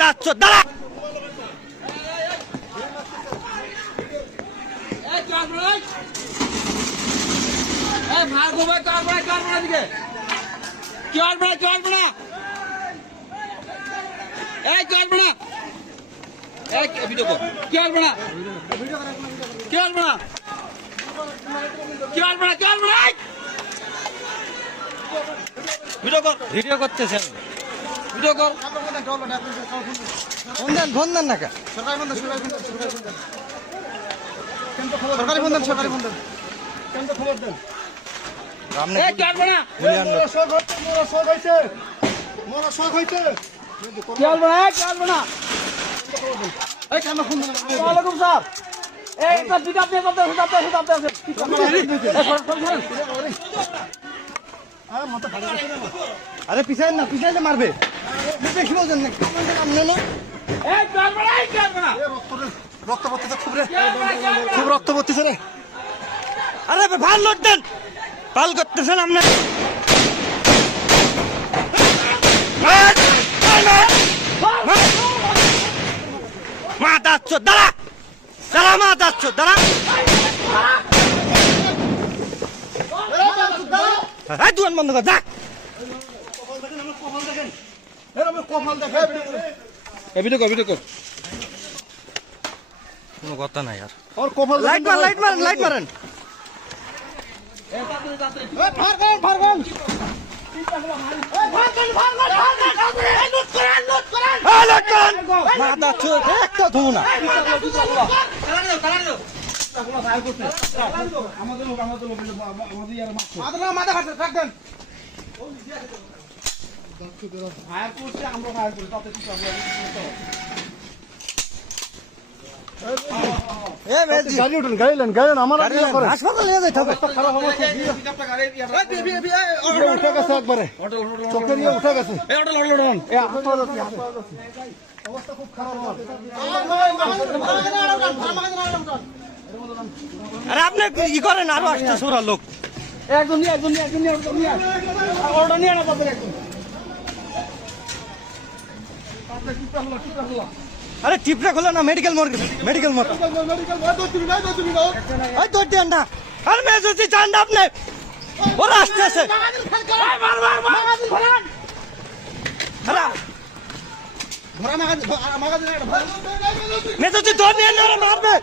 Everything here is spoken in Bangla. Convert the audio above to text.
দাঁড়াচ্ছ দাঁড়া ভিডিও করতেছেন ভিডিও কর ফোন দেন না সরকারি ফোন দেন সরকারি ফোন দেন কেন্দ্র খবর দেন আরে পিছাই না মারবে রক্ত পড়তেছে খুব রক্ত পড়তেছে রে আরে ভাল লোড দেন পাল করতেছেন আপনার মা দাচ্ছ দাঁড়া দাঁড়া মা দাচ্ছ দাঁড়া দুয়ান বন্ধ কর যা কোনো কথা নাই আর লাইট মারেন একটা ধুবো না হাসপাতাল নিয়ে যেতে হবে একবারে চোখের ইয়ে উঠে গেছে অবস্থা খুব খারাপ আরে আপনি কি করেন আরো আসতে সোরা লোক আরে টিপটা খোলা না মেডিকেল মোড় না আরে মেজুতি চান না আপনি ওরা আসতেছে মেজুতি ধর নিয়ে মারবে